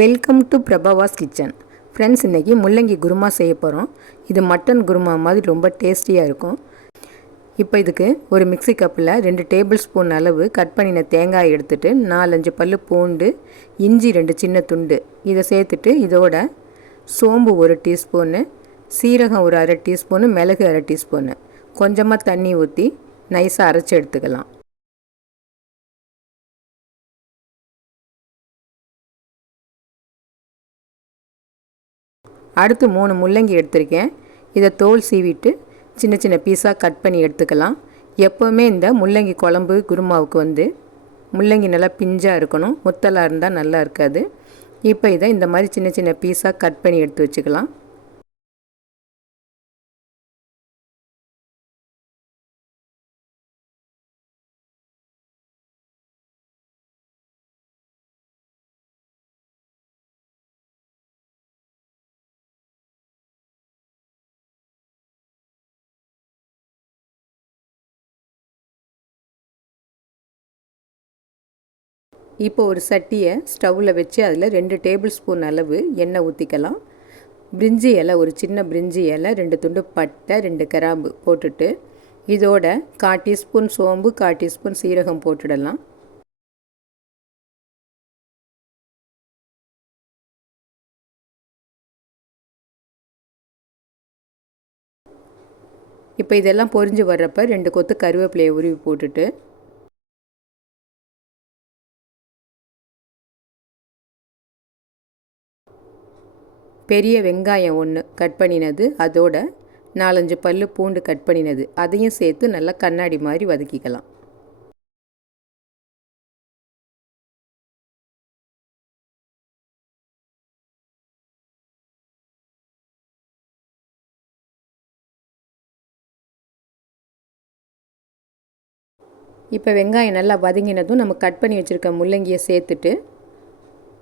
Welcome to Prabhavas kitchen friends இன்றைக்கி முள்ளங்கி குருமா செய்ய போகிறோம் இது மட்டன் குருமா மாதிரி ரொம்ப டேஸ்டியாக இருக்கும். இப்போ இதுக்கு ஒரு மிக்ஸி கப்பில் ரெண்டு டேபிள் ஸ்பூன் அளவு கட் பண்ணின தேங்காய் எடுத்துகிட்டு நாலஞ்சு பல் பூண்டு இஞ்சி ரெண்டு சின்ன துண்டு. இதை சேர்த்துட்டு இதோட சோம்பு ஒரு டீஸ்பூனு சீரகம் ஒரு அரை டீஸ்பூனு மிளகு அரை டீஸ்பூனு கொஞ்சமாக தண்ணி ஊற்றி நைஸாக அரைச்சி எடுத்துக்கலாம். அடுத்து மூணு முள்ளங்கி எடுத்திருக்கேன். இதை தோல் சீவிட்டு சின்ன சின்ன பீஸாக கட் பண்ணி எடுத்துக்கலாம். எப்போவுமே இந்த முள்ளங்கி குழம்பு குருமாவுக்கு வந்து முள்ளங்கி நல்லா பிஞ்சாக இருக்கணும். முத்தலாக இருந்தால் நல்லா இருக்காது. இப்போ இதை இந்த மாதிரி சின்ன சின்ன பீஸாக கட் பண்ணி எடுத்து வச்சுக்கலாம். இப்போ ஒரு சட்டியை ஸ்டவ்வில் வச்சு அதில் ரெண்டு டேபிள் ஸ்பூன் அளவு எண்ணெய் ஊற்றிக்கலாம் பிரிஞ்சி இலை ஒரு சின்ன பிரிஞ்சி இலை ரெண்டு துண்டு பட்டை ரெண்டு கிராம்பு போட்டுட்டு இதோட கால் டீஸ்பூன் சோம்பு கால் டீஸ்பூன் சீரகம் போட்டுடலாம். இப்போ இதெல்லாம் பொரிஞ்சு வர்றப்ப ரெண்டு கொத்து கருவேப்பிலையை உருவி போட்டுட்டு பெரிய வெங்காயம் ஒன்று கட் பண்ணினது அதோட நாலஞ்சு பல் பூண்டு கட் பண்ணினது அதையும் சேர்த்து நல்லா கண்ணாடி மாதிரி வதக்கிக்கலாம். இப்போ வெங்காயம் நல்லா வதங்கினதும் நம்ம கட் பண்ணி வச்சுருக்க முள்ளங்கியை சேர்த்துட்டு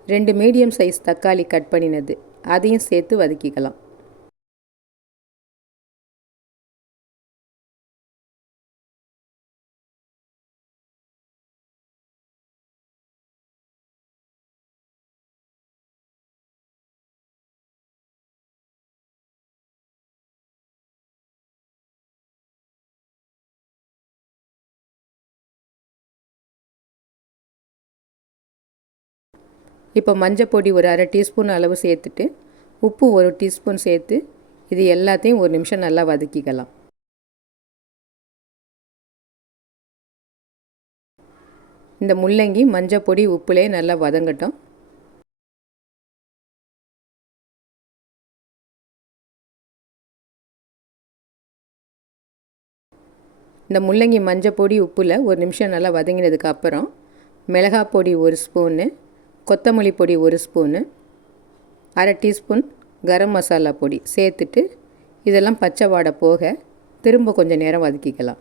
ரெண்டு மீடியம் சைஸ் தக்காளி கட் பண்ணினது. அதையும் சேர்த்து வதக்கிக்கலாம். இப்போ மஞ்சள் பொடி ஒரு அரை டீஸ்பூன் அளவு சேர்த்துட்டு உப்பு ஒரு டீஸ்பூன் சேர்த்து இது எல்லாத்தையும் ஒரு நிமிஷம் நல்லா வதக்கிக்கலாம். இந்த முள்ளங்கி மஞ்சள் பொடி உப்புலே நல்லா வதங்கட்டும். இந்த முள்ளங்கி மஞ்சள் பொடி உப்பில் ஒரு நிமிஷம் நல்லா வதங்கினதுக்கு அப்புறம் மிளகாய் பொடி ஒரு ஸ்பூனு கொத்தமல்லி பொடி ஒரு ஸ்பூனு அரை டீஸ்பூன் கரம் மசாலா பொடி சேர்த்துட்டு இதெல்லாம் பச்சை வாடை போக திரும்ப கொஞ்சம் நேரம் வதக்கிக்கலாம்.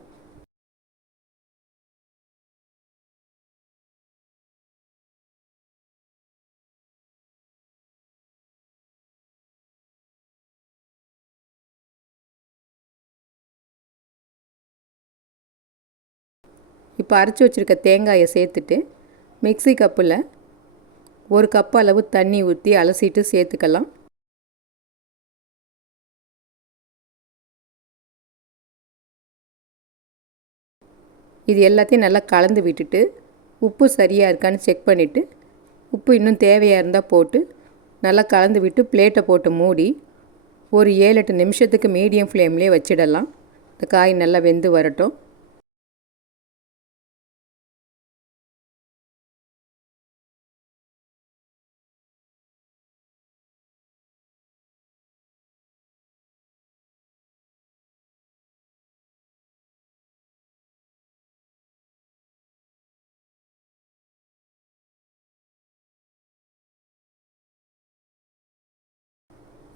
இப்போ அரைச்சி வச்சுருக்க தேங்காயை சேர்த்துட்டு மிக்சி கப்பில் ஒரு கப் அளவு தண்ணி ஊற்றி அலசிட்டு சேர்த்துக்கலாம். இது எல்லாத்தையும் நல்லா கலந்து விட்டுட்டு உப்பு சரியாக இருக்கான்னு செக் பண்ணிவிட்டு உப்பு இன்னும் தேவையாக இருந்தால் போட்டு நல்லா கலந்து விட்டு பிளேட்டை போட்டு மூடி ஒரு ஏழு எட்டு நிமிஷத்துக்கு மீடியம் ஃப்ளேம்லேயே வச்சிடலாம். இந்த காய் நல்லா வெந்து வரட்டும்.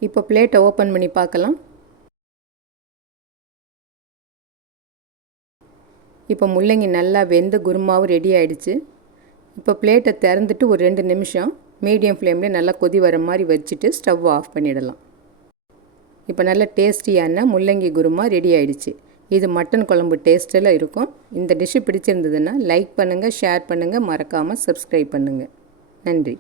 இப்போ பிளேட்டை ஓப்பன் பண்ணி பார்க்கலாம். இப்போ முள்ளங்கி நல்லா வெந்து குருமாவும் ரெடி ஆகிடுச்சு இப்போ பிளேட்டை திறந்துட்டு ஒரு ரெண்டு நிமிஷம் மீடியம் ஃப்ளேம்லேயே நல்லா கொதி வர மாதிரி வச்சுட்டு ஸ்டவ் ஆஃப் பண்ணிடலாம். இப்போ நல்ல டேஸ்டியான முள்ளங்கி குருமா ரெடி ஆகிடுச்சு இது மட்டன் குழம்பு டேஸ்ட்டில் இருக்கும். இந்த டிஷ்ஷு பிடிச்சிருந்ததுன்னா லைக் பண்ணுங்கள் ஷேர் பண்ணுங்கள் மறக்காமல் சப்ஸ்கிரைப் பண்ணுங்கள் நன்றி.